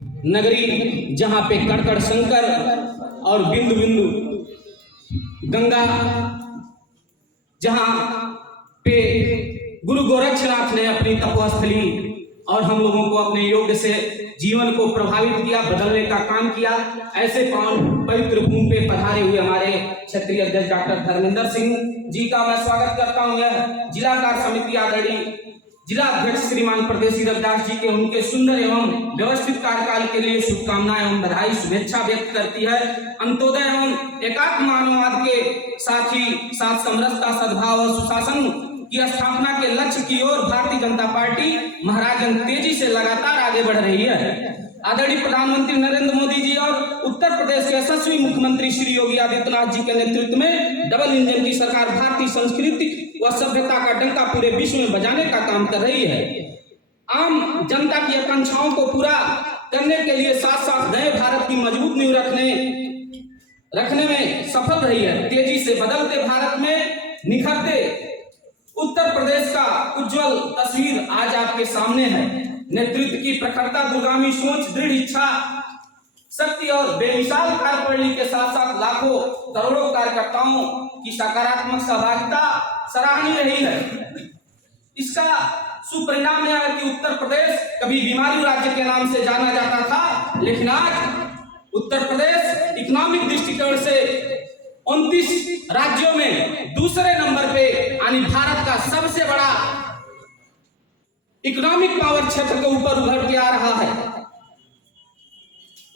नगरी जहाँ पे कड़कड़ शंकर और बिंदु बिंदु गंगा, जहाँ पे गुरु गोरक्षनाथ ने अपनी तपोस्थली और हम लोगों को अपने योग से जीवन को प्रभावित किया, बदलने का काम किया, ऐसे पावन पवित्र भूमि पे पधारे हुए हमारे क्षेत्रीय अध्यक्ष डॉक्टर धर्मेंद्र सिंह जी का मैं स्वागत करता हूँ। यह जिला कार्य समिति आदरणीय जिला अध्यक्ष श्रीमान परदेसी रविदास जी के उनके सुंदर एवं व्यवस्थित कार्यकाल के लिए शुभकामनाएं एवं बधाई शुभेच्छा व्यक्त करती है। अंत्योदय एवं एकात्म मानववाद के साथ ही साथ समरसता, सद्भाव और सुशासन की स्थापना के लक्ष्य की ओर भारतीय जनता पार्टी महाराजगंज तेजी से लगातार आगे बढ़ रही है। आदरणीय प्रधानमंत्री नरेंद्र मोदी जी और उत्तर प्रदेश के यशस्वी मुख्यमंत्री श्री योगी आदित्यनाथ जी के नेतृत्व में डबल इंजन की सरकार भारतीय संस्कृति व सभ्यता का डंका पूरे विश्व में बजाने का काम कर रही है। आम जनता की आकांक्षाओं को पूरा करने के लिए साथ साथ नए भारत की मजबूत नींव रखने में सफल रही है। तेजी से बदलते भारत में निखरते उत्तर प्रदेश का उज्जवल तस्वीर आज आपके सामने है। नेतृत्व की प्रखरता, दूरगामी सोच, दृढ़ इच्छा शक्ति और बेमिसाल कार्यप्रणाली के साथ साथ लाखों करोड़ों कार्यकर्ताओं की सकारात्मक सहभागिता सराहनीय रही है। इसका सुपरिणाम यह है कि उत्तर प्रदेश कभी बीमारू राज्य के नाम से जाना जाता था, लेकिन आज उत्तर प्रदेश इकोनॉमिक दृष्टिकोण से 29 राज्यों में दूसरे नंबर पे यानी भारत का सबसे बड़ा इकोनॉमिक पावर क्षेत्र के ऊपर उभर के आ रहा है।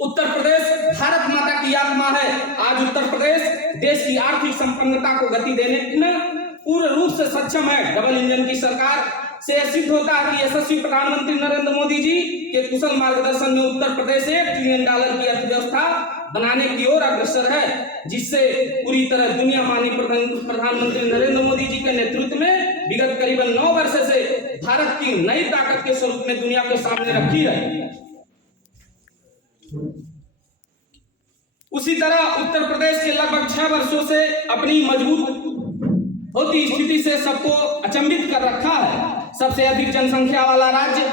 उत्तर प्रदेश भारत माता की आत्मा है। आज उत्तर प्रदेश देश की आर्थिक संपन्नता को गति देने में पूर्ण रूप से सक्षम है। डबल इंजन की सरकार से सिद्ध होता है कि यशस्वी प्रधानमंत्री नरेंद्र मोदी जी के कुशल मार्गदर्शन में उत्तर प्रदेश $1 ट्रिलियन की अर्थव्यवस्था बनाने की ओर अग्रसर है, जिससे पूरी तरह दुनिया मानी प्रधानमंत्री नरेंद्र मोदी जी के नेतृत्व में विगत करीबन 9 वर्ष से भारत की नई ताकत के स्वरूप में दुनिया के सामने रखी है। उसी तरह उत्तर प्रदेश के लगभग 6 वर्षों से अपनी मजबूत होती स्थिति से सबको अचंभित कर रखा है। सबसे अधिक जनसंख्या वाला राज्य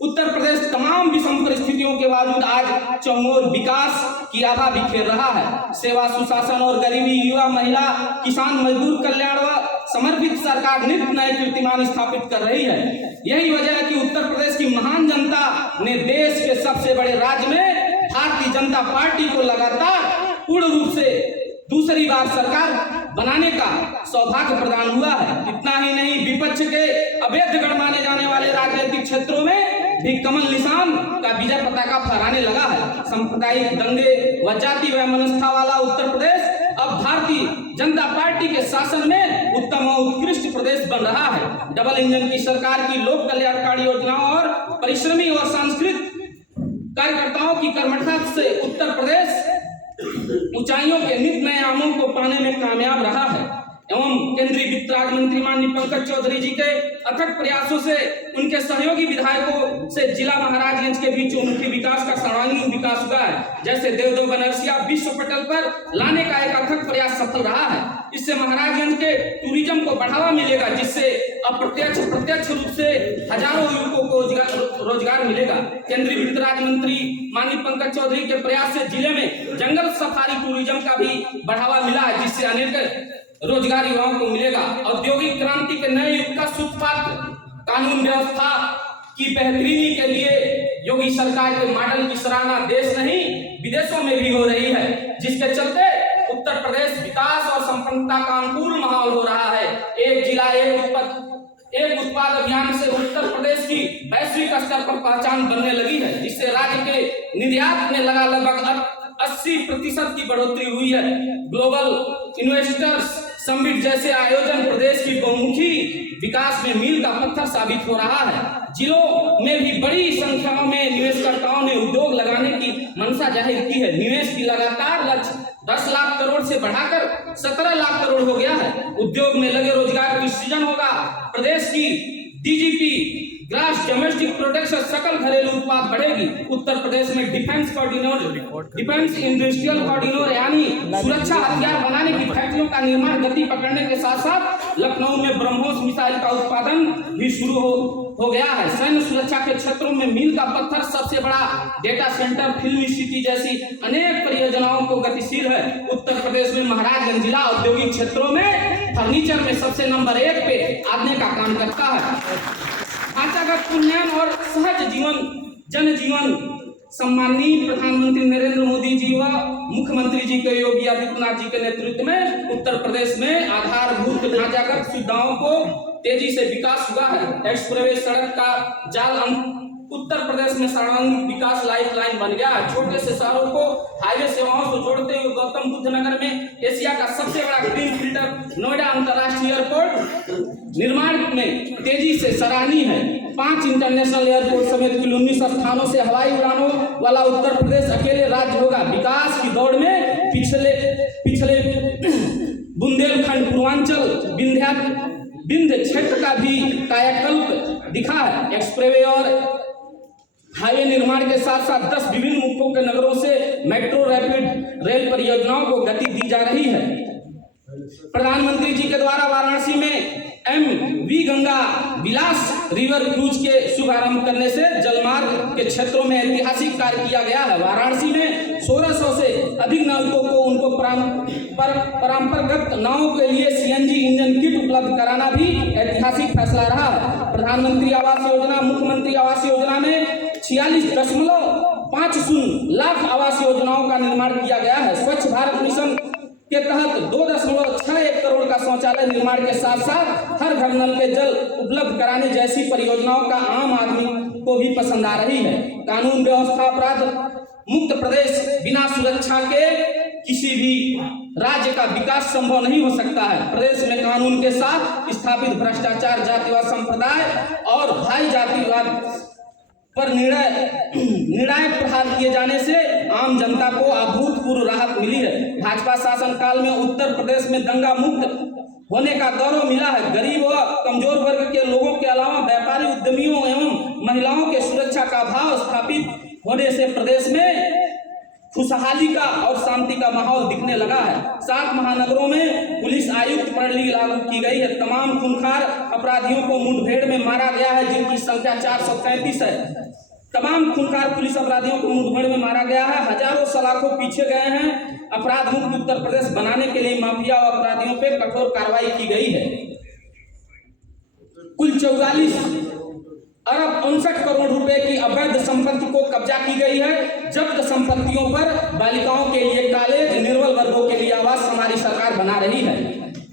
उत्तर प्रदेश तमाम विषम परिस्थितियों के बावजूद आज चौमोर विकास की आभा बिखेर रहा है। सेवा, सुशासन और गरीबी, युवा, महिला, किसान, मजदूर कल्याण व समर्पित सरकार नित्य नए कीर्तिमान स्थापित कर रही है। यही वजह है कि उत्तर प्रदेश की महान जनता ने देश के सबसे बड़े राज्य में भारतीय जनता पार्टी को लगातार पूर्ण रूप से दूसरी बार सरकार बनाने का सौभाग्य प्रदान हुआ है। इतना ही नहीं, विपक्ष के अवैध गण माने जाने वाले राजनीतिक क्षेत्रों में भी कमल निशान का विजय पताका फहराने लगा है। सांप्रदायिक दंगे व जाति वैमनस्यता वाला उत्तर प्रदेश अब भारतीय जनता पार्टी के शासन में उत्तम और उत्कृष्ट प्रदेश बन रहा है। डबल इंजन की सरकार की लोक कल्याणकारी योजनाओं और परिश्रमी और सांस्कृतिक कार्यकर्ताओं की कर्मठता से उत्तर प्रदेश ऊंचाइयों के नित नए आयामों को पाने में कामयाब रहा है। एवं केंद्रीय वित्त राज्य मंत्री माननीय पंकज चौधरी जी के अथक प्रयासों से उनके सहयोगी विधायकों से जिला महाराजगंज के बीच उनके विकास का सर्वांगीण विकास हुआ है। जैसे देवदो बनरसिया विश्व पटल पर लाने का एक अथक प्रयास सफल रहा है। इससे महाराजगंज के टूरिज्म को बढ़ावा मिलेगा, जिससे अप्रत्यक्ष प्रत्यक्ष रूप से हजारों युवकों को रोजगार मिलेगा। केंद्रीय वित्त राज्य मंत्री माननीय पंकज चौधरी के प्रयास से जिले में जंगल सफारी टूरिज्म का भी बढ़ावा मिला है, जिससे अनेक रोजगार युवाओं को मिलेगा। औद्योगिक क्रांति के नए युग का सूत्रपात कानून व्यवस्था की बेहतरीनी के लिए योगी सरकार के मॉडल की सराहना देश नहीं विदेशों में भी हो रही है, जिसके चलते उत्तर प्रदेश विकास और संपन्नता का अनुकूल माहौल हो रहा है। एक जिला एक उत्पाद अभियान से उत्तर प्रदेश की वैश्विक स्तर पर पहचान बनने लगी है, जिससे राज्य के निर्यात में लगभग 80% की बढ़ोतरी हुई है। ग्लोबल इन्वेस्टर्स समिट जैसे आयोजन प्रदेश की बहुमुखी विकास में मील का पत्थर साबित हो रहा है। जिलों में भी बड़ी संख्या में निवेशकर्ताओं ने उद्योग लगाने की मंशा जाहिर की है। निवेश की लगातार लक्ष्य 10 लाख करोड़ से बढ़ाकर 17 लाख करोड़ हो गया है। उद्योग में लगे रोजगार का सृजन होगा। प्रदेश की डीजीपी ग्रास डोमेस्टिक प्रोडक्ट से सकल घरेलू उत्पाद बढ़ेगी। उत्तर प्रदेश में डिफेंस इंडस्ट्रियल कॉरिडोर यानी सुरक्षा हथियार बनाने की फैक्ट्रियों का निर्माण गति पकड़ने के साथ साथ लखनऊ में ब्रह्मोस मिसाइल का उत्पादन भी शुरू हो गया है। सैन्य सुरक्षा के क्षेत्रों में मील का पत्थर, सबसे बड़ा डेटा सेंटर, फिल्मी सिटी जैसी अनेक परियोजनाओं को गतिशील है। उत्तर प्रदेश में महाराजगंज जिला औद्योगिक क्षेत्रों में फर्नीचर में सबसे नंबर 1 पे आने का काम करता है। ढांचागत उन्नयन और सहज जीवन जनजीवन सम्माननीय प्रधानमंत्री नरेंद्र मोदी जी व मुख्यमंत्री जी के योगी आदित्यनाथ जी के नेतृत्व में उत्तर प्रदेश में आधारभूत ढांचागत सुविधाओं को तेजी से विकास हुआ है। एक्सप्रेस सड़क का जाल उत्तर प्रदेश में सर्वांगीण विकास लाइफलाइन बन गया है। छोटे से शहरों को हाईवे सेवाओं से जोड़ते हुए गौतम बुद्ध नगर में एशिया का सबसे बड़ा ग्रीन फील्ड नोएडा अंतर्राष्ट्रीय एयरपोर्ट निर्माण में तेजी से सराहनीय है। 5 इंटरनेशनल एयरपोर्ट समेत कुल 19 स्थानों से हवाई उड़ानों वाला उत्तर प्रदेश अकेले राज्य होगा। विकास की दौड़ में पिछले बुंदेलखंड, पूर्वांचल, विंध्य क्षेत्र का भी कायाकल्प दिखा है। एक्सप्रेवे और हाईवे निर्माण के साथ साथ 10 विभिन्न मुख्यों के नगरों से मेट्रो रैपिड रेल परियोजनाओं को गति दी जा रही है। प्रधानमंत्री जी के द्वारा वाराणसी में MV गंगा विलास रिवर क्रूज के शुभारंभ करने से जलमार्ग के क्षेत्रों में ऐतिहासिक कार्य किया गया है। वाराणसी में 1600 से अधिक नाविकों को उनको परंपरागत नावों के लिए CNG इंजन किट उपलब्ध कराना भी ऐतिहासिक फैसला रहा है। प्रधानमंत्री आवास योजना, मुख्यमंत्री आवास योजना में 46.50 लाख आवास योजनाओं का निर्माण किया गया है। स्वच्छ भारत मिशन के तहत 2.61 करोड़ का शौचालय निर्माण के साथ साथ हर घर नल के जल उपलब्ध कराने जैसी परियोजनाओं का आम आदमी को भी पसंद आ रही है। कानून व्यवस्था अपराध मुक्त प्रदेश बिना सुरक्षा के किसी भी राज्य का विकास संभव नहीं हो सकता है। प्रदेश में कानून के साथ स्थापित भ्रष्टाचार, जातिवाद, संप्रदाय और भाई जातिवाद पर निर्णायक प्रहार किए जाने से आम जनता को अभूतपूर्व राहत मिली है। भाजपा शासन काल में उत्तर प्रदेश में दंगा मुक्त होने का गौरव मिला है। गरीब व कमजोर वर्ग के लोगों के अलावा व्यापारी, उद्यमियों एवं महिलाओं के सुरक्षा का भाव स्थापित होने से प्रदेश में खुशहाली का और शांति का माहौल दिखने लगा है। 7 महानगरों में पुलिस आयुक्त प्रणाली लागू की गई है। तमाम खूंखार अपराधियों को मुठभेड़ में मारा गया है, जिनकी संख्या 433 है। तमाम खूंखार पुलिस अपराधियों को मुठभेड़ में मारा गया है। हजारों सलाखों पीछे गए हैं। अपराध मुक्त उत्तर प्रदेश बनाने के लिए माफिया और अपराधियों पर कठोर कार्रवाई की गई है। कुल 44 अरब 59 करोड़ रुपए की अवैध संपत्ति को कब्जा की गई है। जब्त संपत्तियों पर बालिकाओं के लिए कॉलेज, निर्बल वर्गों के लिए आवास हमारी सरकार बना रही है।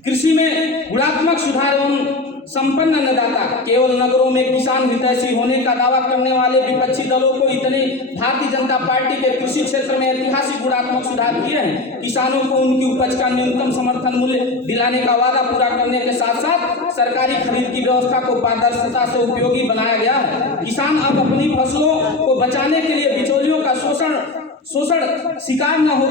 कृषि में गुणात्मक सुधार एवं संपन्न अन्नदाता, केवल नगरों में किसान हितैषी होने का दावा करने वाले विपक्षी दलों को इतने भारतीय जनता पार्टी के कृषि क्षेत्र में ऐतिहासिक गुणात्मक सुधार किए हैं। किसानों को उनकी उपज का न्यूनतम समर्थन मूल्य दिलाने का वादा पूरा करने के साथ साथ सरकारी खरीद की व्यवस्था को पारदर्शिता से उपयोगी बनाया गया है। किसान अब अपनी फसलों को बचाने के लिए बिचौलियों का शोषण शिकार न हो।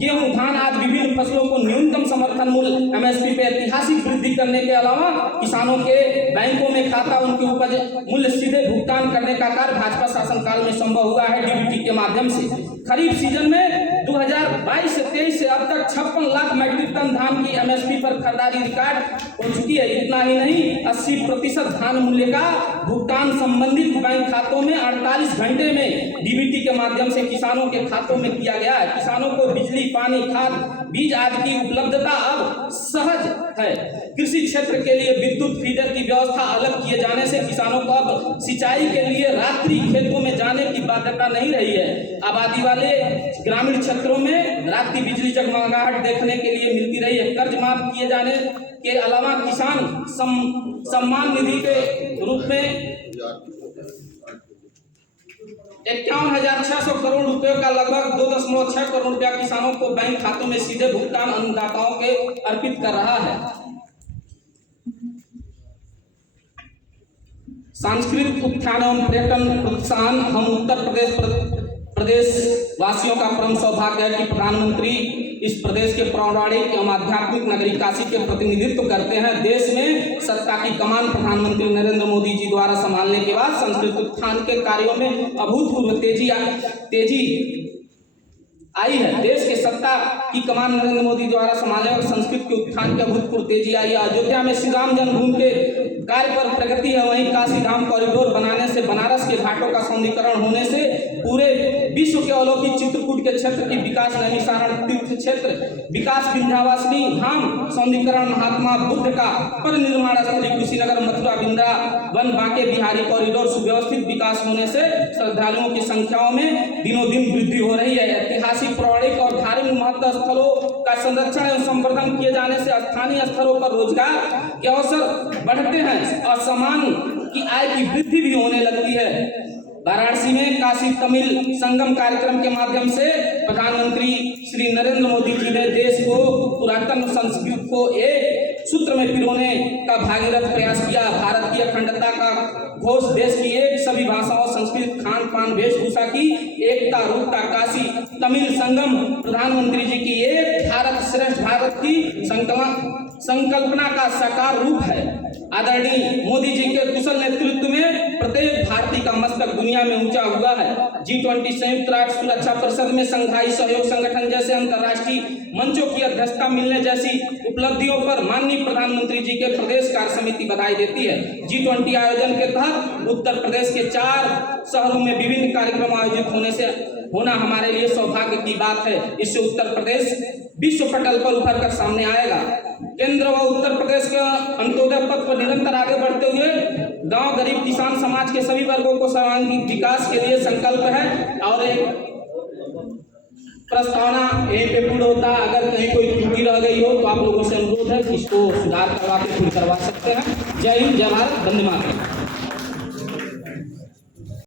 गेहूं, धान आदि विभिन्न फसलों को न्यूनतम समर्थन मूल्य MSP पे ऐतिहासिक वृद्धि करने के अलावा किसानों के बैंकों में खाता, उनकी उपज मूल्य सीधे भुगतान करने का कार्य भाजपा शासन काल में संभव हुआ है DBT के माध्यम से। खरीफ सीजन में 2022 से 23 से अब तक 56 लाख मीट्रिक टन धान की MSP पर खरीदारी रिकॉर्ड हो चुकी है। इतना ही नहीं, 80% धान मूल्य का भुगतान संबंधित बैंक खातों में 48 घंटे में DBT के माध्यम से किसानों के खातों में किया गया है। किसानों को बिजली, पानी, खाद, बीज आदि की उपलब्धता अब सहज है। कृषि क्षेत्र के लिए विद्युत फीडर की व्यवस्था अलग किए जाने से किसानों को अब सिंचाई के लिए रात्रि खेतों में जाने की बाध्यता नहीं रही है। आबादी वाले ग्रामीण क्षेत्रों में रात की बिजली जगमगाहट देखने के लिए मिलती रही है। कर्ज माफ किए जाने के अलावा किसान सम्मान निधि के रूप में 51,600 करोड़ रुपए का लगभग 2.6 करोड़ रुपया किसानों को बैंक खातों में सीधे भुगतान अन्नदाताओं के अर्पित कर रहा है। सांस्कृतिक उत्थान एवं पर्यटन प्रोत्साहन, हम उत्तर प्रदेश वासियों का परम सौभाग्य है कि प्रधानमंत्री इस प्रदेश के पौराणिक एवं आध्यात्मिक नगरी काशी के प्रतिनिधित्व करते हैं। देश में सत्ता की कमान प्रधानमंत्री नरेंद्र मोदी जी द्वारा संभालने के बाद संस्कृत उत्थान के कार्यों में अभूतपूर्व तेजी आई है। देश के सत्ता की कमान नरेंद्र मोदी द्वारा संभालने और संस्कृत के उत्थान के अभूतपूर्व तेजी आई है। अयोध्या में श्री राम जन्मभूमि के कार्य पर प्रगति है। वहीं काशी धाम कॉरिडोर बनाने से, बनारस के घाटों का सौंदर्यीकरण होने से पूरे विश्व के अलौकिक चित्रकूट के क्षेत्र की विकास, नैमिषारण्य तीर्थ क्षेत्र विकास, विंध्यावासिनी धाम सौंदर्यीकरण, महात्मा बुद्ध का परिनिर्माण स्थली कुशीनगर, मथुरा, वृंदावन, बांके बिहारी कॉरिडोर सुव्यवस्थित विकास होने से श्रद्धालुओं की संख्याओं में दिनों दिन वृद्धि हो रही है। ऐतिहासिक, पौराणिक और धार्मिक महत्व स्थलों का संरक्षण एवं संवर्धन किए जाने से स्थानीय स्तरों पर रोजगार के अवसर बढ़ते हैं और सामान की आय की वृद्धि भी होने लगती है। वाराणसी में काशी तमिल संगम कार्यक्रम के माध्यम से प्रधानमंत्री श्री नरेंद्र मोदी जी ने देश को पुरातन संस्कृति को एक सूत्र में पिरोने का भागीरथ प्रयास किया। भारत की अखंडता का घोष, देश की एक सभी भाषाओं, संस्कृत, खान पान, वेशभूषा की एकता, रूपता, काशी तमिल संगम प्रधानमंत्री जी की एक भारत श्रेष्ठ भारत की संकल्पना का साकार रूप है। आदरणीय मोदी जी के कुशल नेतृत्व में प्रत्येक भारतीय का मस्तक दुनिया में ऊंचा हुआ है। G20 संयुक्त राष्ट्र सुरक्षा परिषद में शंघाई सहयोग संगठन जैसे अंतर्राष्ट्रीय मंचों की अध्यक्षता मिलने जैसी उपलब्धियों पर माननीय प्रधानमंत्री जी के प्रदेश कार्य समिति बधाई देती है। G20 आयोजन के तहत उत्तर प्रदेश के 4 शहरों में विभिन्न कार्यक्रम आयोजित होना हमारे लिए सौभाग्य की बात है। इससे उत्तर प्रदेश विश्व पटल पर उभर कर सामने आएगा। केंद्र व उत्तर प्रदेश के अंत्योदय पथ पर निरंतर आगे बढ़ते हुए गांव, गरीब, किसान समाज के सभी वर्गों को सर्वांगीण विकास के लिए संकल्प है। और एक प्रस्तावना यहीं पे पूर्ण होता है। अगर कहीं कोई त्रुटि रह गई हो तो आप लोगों से अनुरोध है कि इसको सुधार करवा के पूर्ण करवा सकते हैं। जय हिंद, जय भारत, वंदे मातरम।